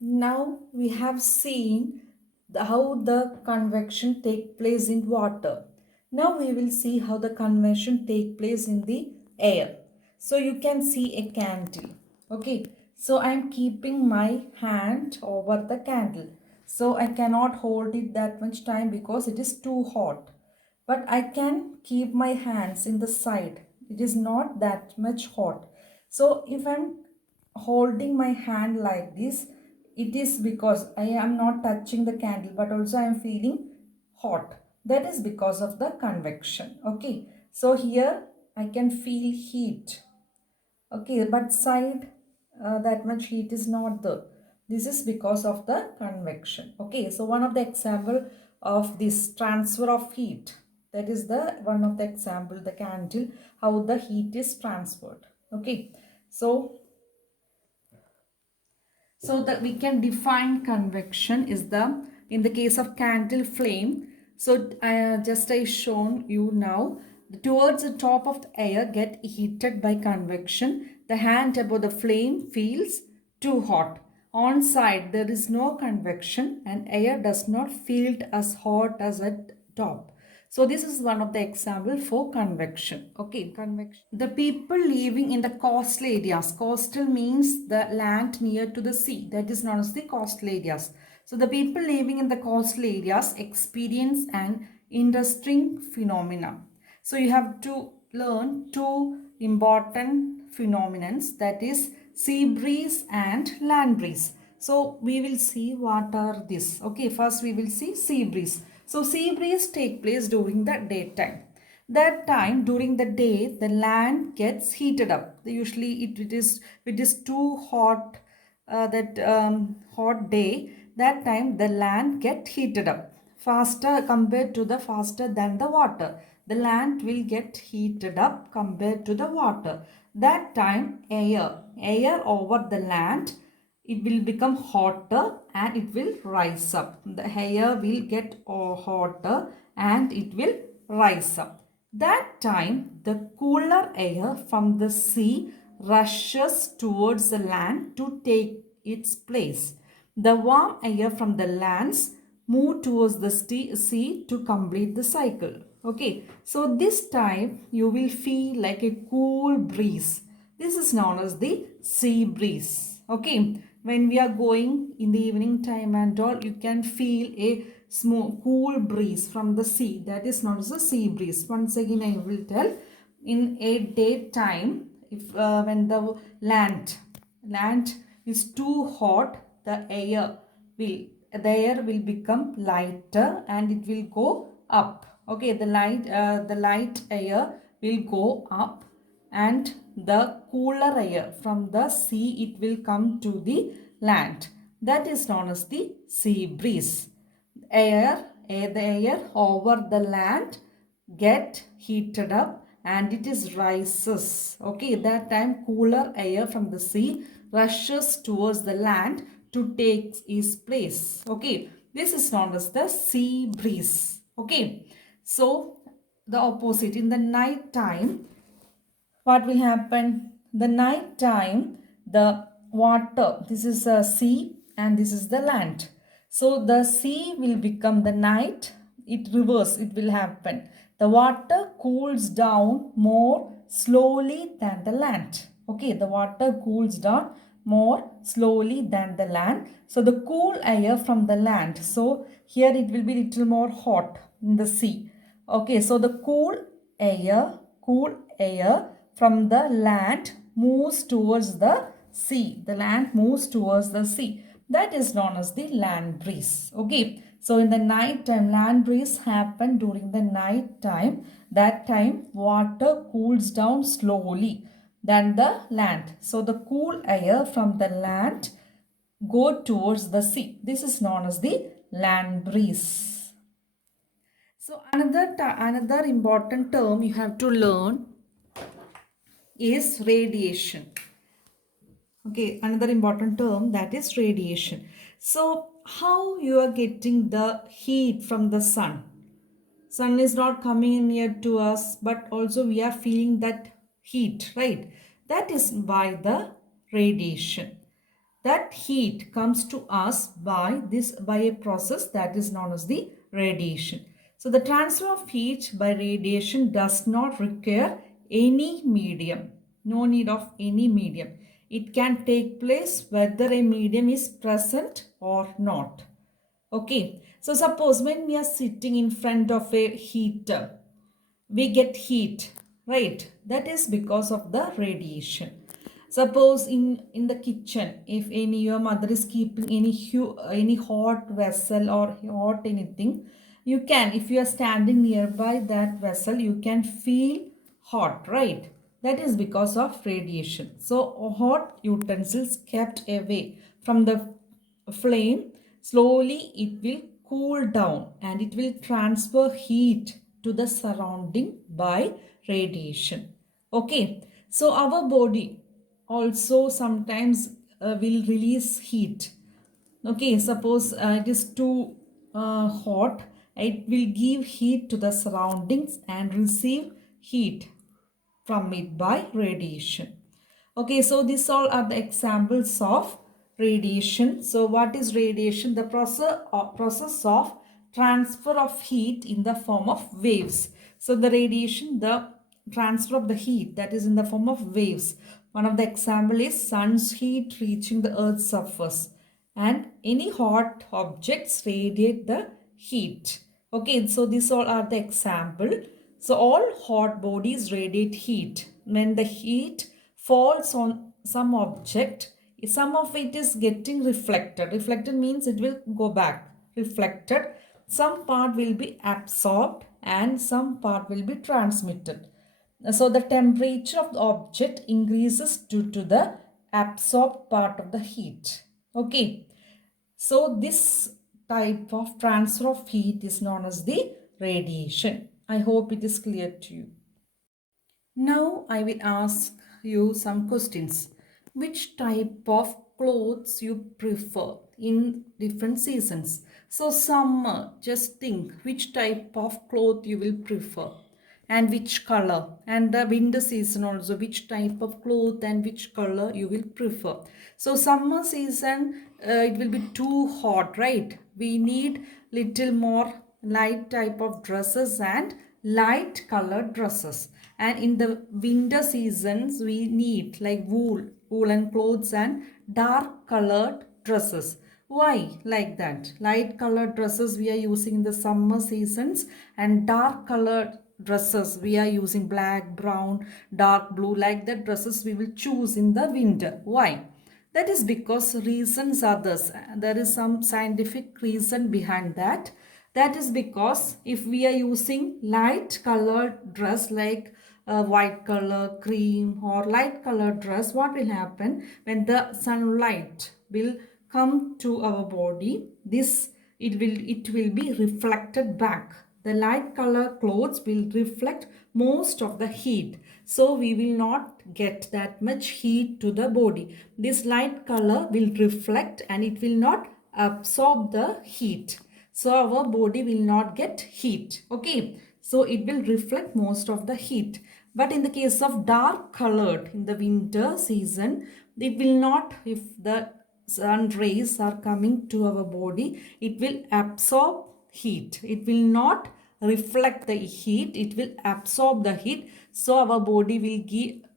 Now we have seen how the convection take place in water. Now we will see how the convection take place in the air. So you can see a candle. Okay. So I am keeping my hand over the candle. So I cannot hold it that much time because it is too hot. But I can keep my hands in the side. It is not that much hot. So if I'm holding my hand like this, it is because I am not touching the candle, but also I am feeling hot. That is because of the convection. Okay, so here I can feel heat. Okay, but side that much heat is not there. This is because of the convection. Okay, so one of the example of this transfer of heat, that is the one of the example, the candle, how the heat is transferred. Okay, so that we can define convection is the, in the case of candle flame. So just I shown you now, towards the top of the air get heated by convection. The hand above the flame feels too hot. On side there is no convection and air does not feel as hot as at top. So this is one of the example for convection. Okay, convection. The people living in the coastal areas. Coastal means the land near to the sea. That is known as the coastal areas. So the people living in the coastal areas experience an interesting phenomena. So you have to learn two important phenomenons, that is sea breeze and land breeze. So we will see what are this. Okay, first we will see sea breeze. So sea breeze take place during the daytime. That time during the day the land gets heated up. Usually it is too hot, that hot day. That time the land get heated up faster compared to the faster than the water. The land will get heated up compared to the water. That time air over the land, it will become hotter and it will rise up. The air will get hotter and it will rise up. That time the cooler air from the sea rushes towards the land to take its place. The warm air from the lands move towards the sea to complete the cycle. Okay, so this time you will feel like a cool breeze. This is known as the sea breeze. Okay, when we are going in the evening time and all, you can feel a smooth, cool breeze from the sea. That is known as the sea breeze. Once again, I will tell. In a daytime, if when the land is too hot, the air will become lighter and it will go up. Okay, the light air will go up and the cooler air from the sea, it will come to the land. That is known as the sea breeze. The air over the land get heated up and it is rises. Okay, that time cooler air from the sea rushes towards the land to take its place. Okay, this is known as the sea breeze. Okay, so the opposite, in the night time, what will happen? The night time, the water, this is a sea and this is the land. So the sea will become the night, it reverse, it will happen. The water cools down more slowly than the land. Okay, the water cools down more slowly than the land. So the cool air from the land, so here it will be little more hot in the sea. Okay, so the cool air from the land moves towards the sea. The land moves towards the sea. That is known as the land breeze. Okay, so in the night time, land breeze happen during the night time. That time water cools down slowly than the land. So the cool air from the land go towards the sea. This is known as the land breeze. So another important term you have to learn is radiation. Okay, another important term, that is radiation. So how you are getting the heat from the sun? Sun is not coming near to us, but also we are feeling that heat, right? That is by the radiation. that heat comes to us by a process that is known as the radiation. So the transfer of heat by radiation does not require any medium. No need of any medium. It can take place whether a medium is present or not. Okay. So suppose when we are sitting in front of a heater, we get heat, right? That is because of the radiation. Suppose in the kitchen, if any your mother is keeping any hot vessel or hot anything, you can, if you are standing nearby that vessel, you can feel hot, right? That is because of radiation. So hot utensils kept away from the flame, slowly it will cool down and it will transfer heat to the surrounding by radiation. Okay, so our body also sometimes will release heat. Okay, suppose it is too hot, it will give heat to the surroundings and receive heat from it by radiation. Okay, so these all are the examples of radiation. So what is radiation? The process of transfer of heat in the form of waves. So the radiation, the transfer of the heat, that is in the form of waves. One of the example is sun's heat reaching the earth's surface, and any hot objects radiate the heat. Okay, so these all are the example. So all hot bodies radiate heat. When the heat falls on some object, some of it is getting reflected. Reflected means it will go back. Reflected. Some part will be absorbed and some part will be transmitted. So the temperature of the object increases due to the absorbed part of the heat. Okay. So this type of transfer of heat is known as the radiation. I hope it is clear to you. Now I will ask you some questions. Which type of clothes you prefer in different seasons? So summer, just think which type of cloth you will prefer and which color, and the winter season also which type of cloth and which color you will prefer. So summer season, it will be too hot, right? We need little more light type of dresses and light colored dresses. And in the winter seasons we need like woolen clothes and dark colored dresses. Why like that? Light colored dresses we are using in the summer seasons, and dark colored dresses we are using black, brown, dark blue, like that dresses we will choose in the winter. Why? That is because reasons are this. There is some scientific reason behind that. That is because if we are using light colored dress like white color, cream or light colored dress, what will happen when the sunlight will come to our body? It will be reflected back. The light color clothes will reflect most of the heat, so we will not get that much heat to the body. This light color will reflect and it will not absorb the heat, so our body will not get heat. Okay, so it will reflect most of the heat. But in the case of dark colored in the winter season, it will not, if the sun rays are coming to our body, it will absorb heat. It will not reflect the heat, it will absorb the heat, so our body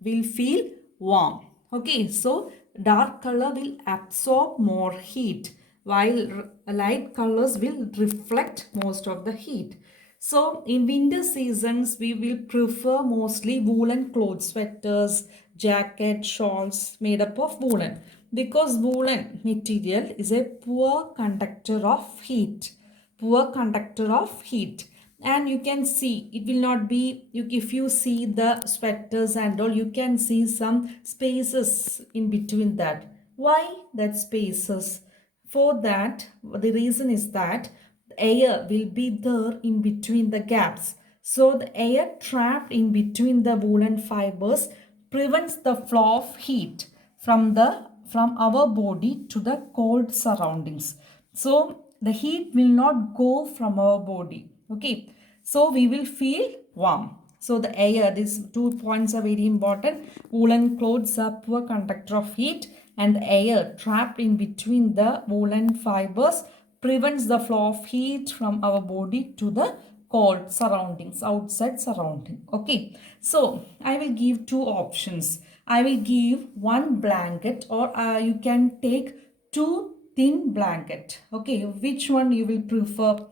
will feel warm. Okay, so dark color will absorb more heat while light colors will reflect most of the heat. So in winter seasons, we will prefer mostly woolen clothes, sweaters, jacket, shawls made up of woolen, because woolen material is a poor conductor of heat. Poor conductor of heat. And you can see it will not be, if you see the sweaters and all, you can see some spaces in between that. Why that spaces? For that, the reason is that the air will be there in between the gaps. So the air trapped in between the woolen fibers prevents the flow of heat from our body to the cold surroundings. So the heat will not go from our body. Okay, so we will feel warm. So the air, these 2 points are very important. Woolen clothes are poor conductor of heat and the air trapped in between the woolen fibers prevents the flow of heat from our body to the cold surroundings, outside surrounding. Okay, so I will give two options. I will give one blanket, or you can take two thin blanket. Okay, which one you will prefer?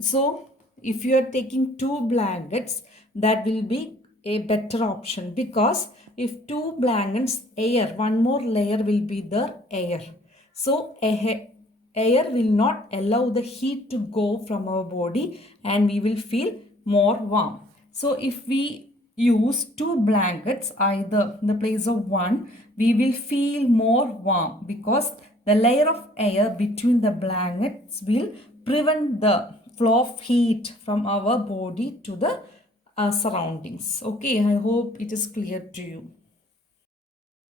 So if you are taking two blankets, that will be a better option, because if two blankets, air, one more layer will be the air. So air will not allow the heat to go from our body and we will feel more warm. So if we use two blankets, either in the place of one, we will feel more warm, because the layer of air between the blankets will prevent the flow of heat from our body to the surroundings. Okay, I hope it is clear to you.